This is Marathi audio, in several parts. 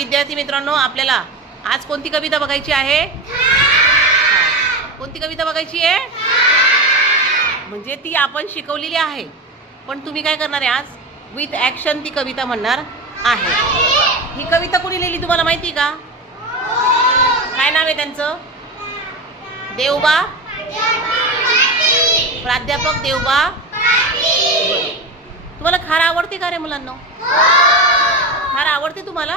विद्यार्थी मित्रांनो, आपल्याला आज कोणती कविता बघायची आहे? कोणती कविता बघायची आहे? म्हणजे ती आपण शिकवलेली आहे, पण तुम्ही काय करणार आहे? आज विथ ॲक्शन ती कविता म्हणणार आहे. ही कविता कोणी लिहिली तुम्हाला माहिती का? काय नाव आहे त्यांचं? देवबा, प्राध्यापक देवबा. तुम्हाला खार आवडते का रे मुलांना? खार आवडते तुम्हाला?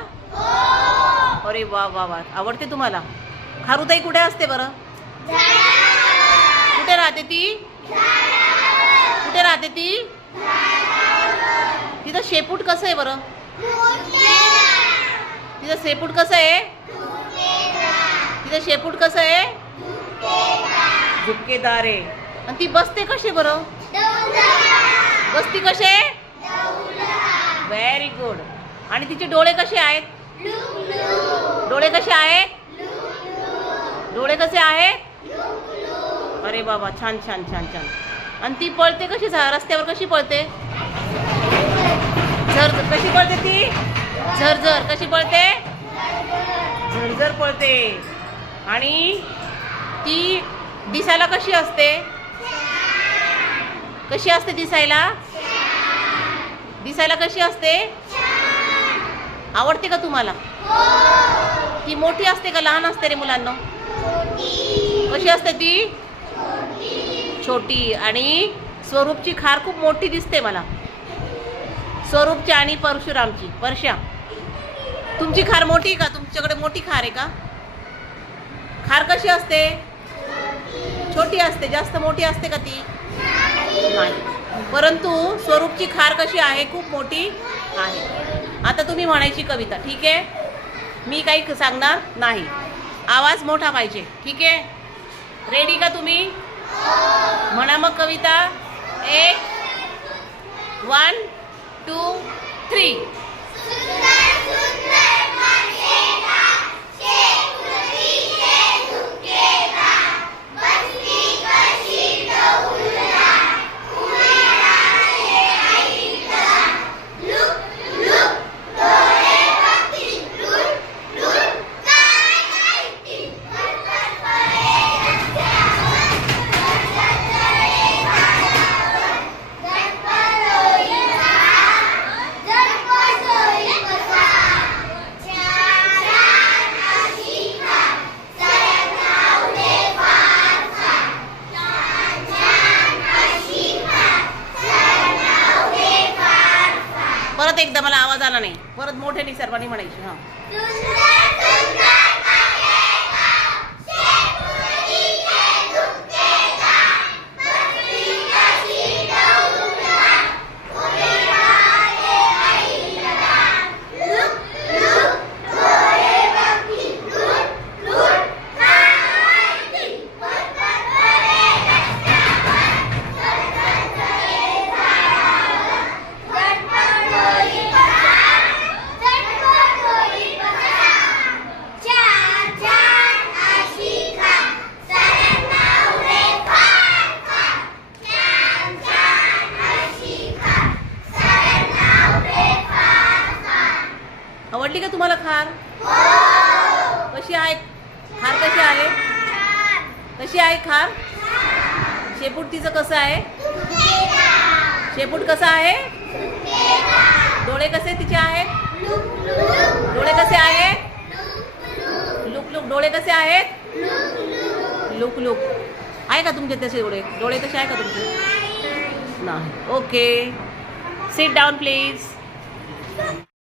अरे वा वा वा, आवडते तुम्हाला. खारुताई कुठे असते बरं? कुठे राहते ती? कुठे राहते ती? तिथं शेपूट कसं आहे बरं? तिथं शेपूट कसं आहे? तिथं शेपूट कसं आहे? झुपकेदार आहे. आणि ती बसते कशी बरं? बसती कसे? Very good. आणि तिचे डोळे कसे आहेत? डोळे कसे आहेत? डोळे कसे आहेत? अरे बाबा, छान छान छान छान. आणि ती पळते कशी? रस्त्यावर कशी पळते? कशी पळते ती? झरझर. कशी पळते? झरझर पळते. आणि ती दिसायला कशी असते? कशी असते दिसायला? दिसायला कशी असते? आवडते का तुम्हाला? ती मोठी असते का लहान असते रे मुलांना? कशी असते ती? छोटी. आणि स्वरूपची खार खूप मोठी दिसते मला. स्वरूपची आणि परशुरामची. परश्या, तुमची खार मोठी का? तुमच्याकडे मोठी खार आहे का? खार कशी असते? छोटी असते. जास्त मोठी असते का ती? नाही. परंतु स्वरूपची खार कशी आहे? खूप मोठी आहे. आता तुम्ही म्हणायची कविता, ठीक आहे? मी काही सांगणार नाही. आवाज मोठा पाहिजे, ठीक आहे? रेडी का तुम्ही? म्हणा मग कविता. 1 1 2 3. परत एकदा, मला आवाज आला नाही. परत मोठ्याने सर्वांनी म्हणायची. हा. आवडली का तुम्हाला खार? कशी आहे खार? कशी आहे? कशी आहे खार? शेपूट तिचं कसं आहे? शेपूट कसं आहे? डोळे कसे तिचे आहेत? डोळे कसे आहेत? Look look. डोळे कसे आहेत? Look look. आहे का तुमचे तसे डोळे? डोळे तसे आहे का तुमचे? नाही. Okay, sit down please.